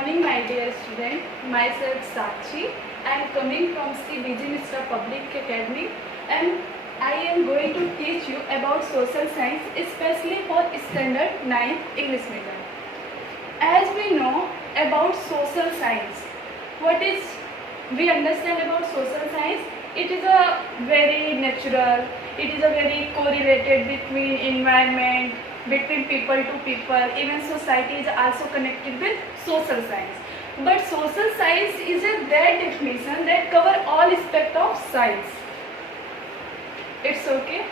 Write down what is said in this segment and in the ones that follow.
morning, my dear student. Myself Sakshi. I am coming from Sri B.G. Mishra Public Academy, and I am going to teach you about social science, especially for standard 9 English medium. As we know about social science, what is we understand about social science? It is a very natural. It is a very correlated between environment, between people to people. Even society is also connected with social science. But social science is a that definition that cover all aspect of science. It's okay.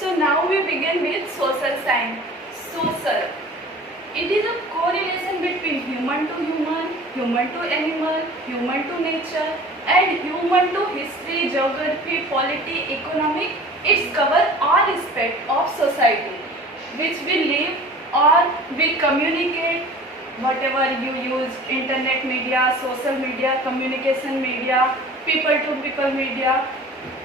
So now we begin with social science. Social. It is a correlation between human to human, human to animal, human to nature, and human to history, geography, polity, economic. It's cover all aspect of society, which we live or we communicate. Whatever you use, internet media, social media, communication media, people to people media,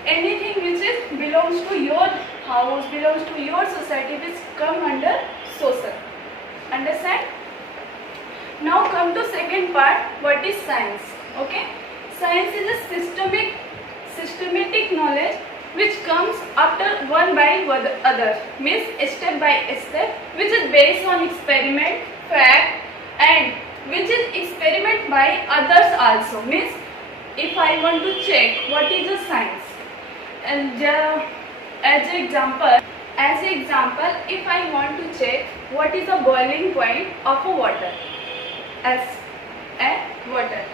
anything which is belongs to your house, belongs to your society, which come under social. Understand? Now come to second part. What is science? Okay, science is a systematic knowledge which comes after one by other, means step by step, which is based on experiment, fact, and which is experiment by others also. Means if I want to check what is a science, and as an example, if I want to check what is the boiling point of a water, as a water.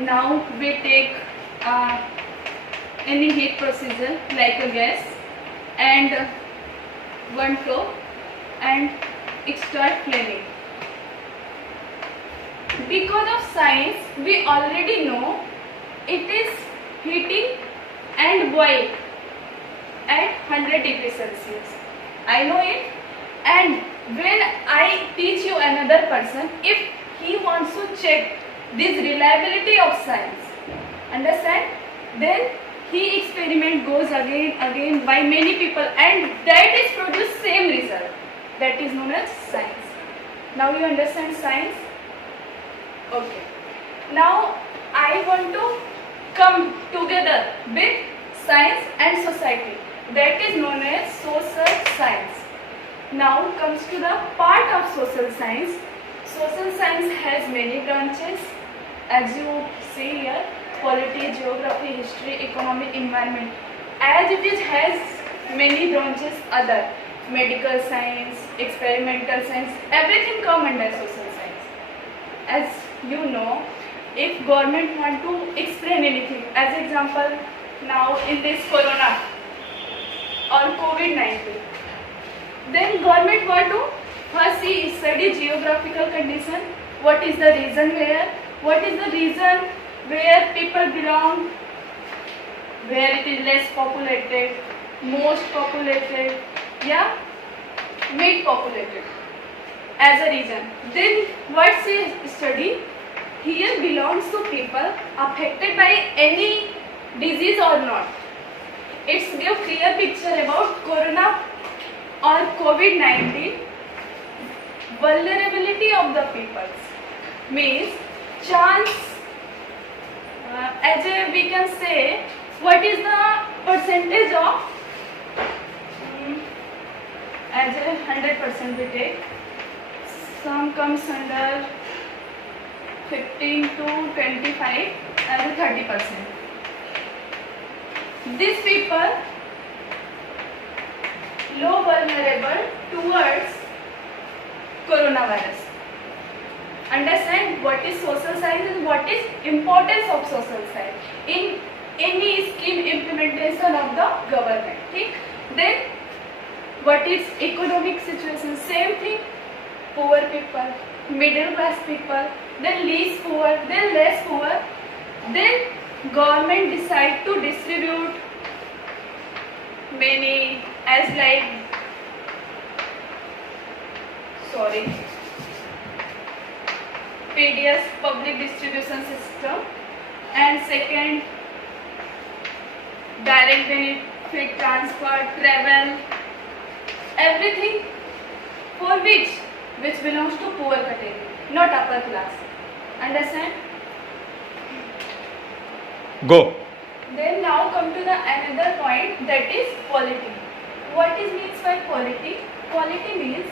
Now we take any heat procedure like a gas and one flow and it start flaming. Because of science, we already know it is heating and boil at 100 degrees Celsius. I know it, and when I teach you another person, if he wants to check this reliability of science, understand, then he experiment goes again by many people, and that is produce same result. That is known as science. Now you understand science? Okay. Now I want to come together with science and society. That is known as social science. Now comes to the part of social science. Social science has many branches, as you see here: polity, geography, history, economic, environment. As it has many branches, other medical science, experimental science, everything come under social science. As you know, if government want to explain anything, as example, now in this corona or COVID-19, then government want to first study geographical condition. What is the region where? What is the region where people belong? Where it is less populated, most populated, yeah, mid populated as a region. Then what say study? Here belongs to people affected by any disease or not. It's give clear picture about corona or COVID-19. Vulnerability of the people means chance, we can say, what is the percentage of, as a 100% we take, some comes under 15 to 25 as a 30%. These people low vulnerable towards coronavirus. Understand what is social science and what is importance of social science in any scheme implementation of the government. Okay? Then what is economic situation? Same thing. Poor people, middle class people, then least poor, then less poor. Then government decide to distribute many as like PDS, public distribution system, and second direct benefit transfer, travel, everything for which belongs to poor category. not upper class. Understand? Go. Then now come to the another point, that is polity. What is means by polity? Polity means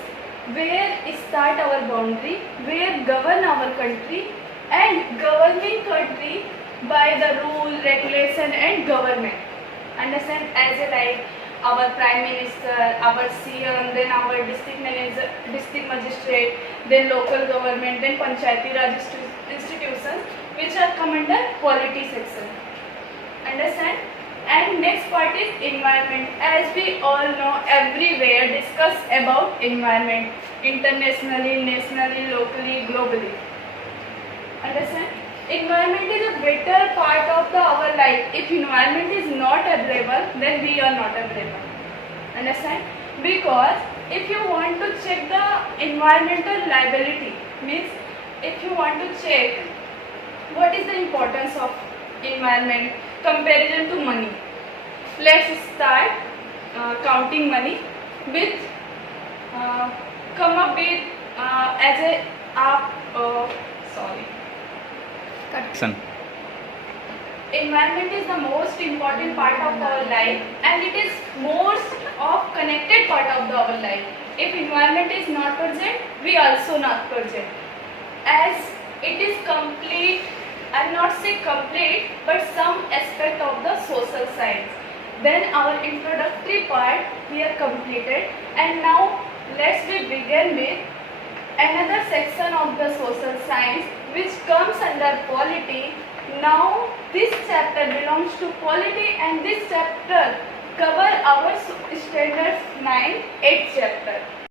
where start our boundary, where govern our country, and governing country by the rule, regulation and government. Understand? As a like our prime minister, our CM, then our district manager, district magistrate, then local government, then panchayati raj institutions, which are come under polity section. Understand? And next part is environment. As we all know, everywhere discuss about environment, internationally, nationally, locally, globally. Understand? Environment is a better part of our life. If environment is not available, then we are not available. Understand? Because if you want to check the environmental liability, means if you want to check what is the importance of environment comparison to money. Let's start counting money with come up with as a sorry. Action. Environment is the most important part of our life, and it is most of connected part of our life. If environment is not present, we also not present. As it is complete, I will not say complete, but some aspect of the social science. Then our introductory part here completed, and now let's we begin with another section of the social science which comes under polity. Now this chapter belongs to polity, and this chapter cover our standards 9, 8 chapter.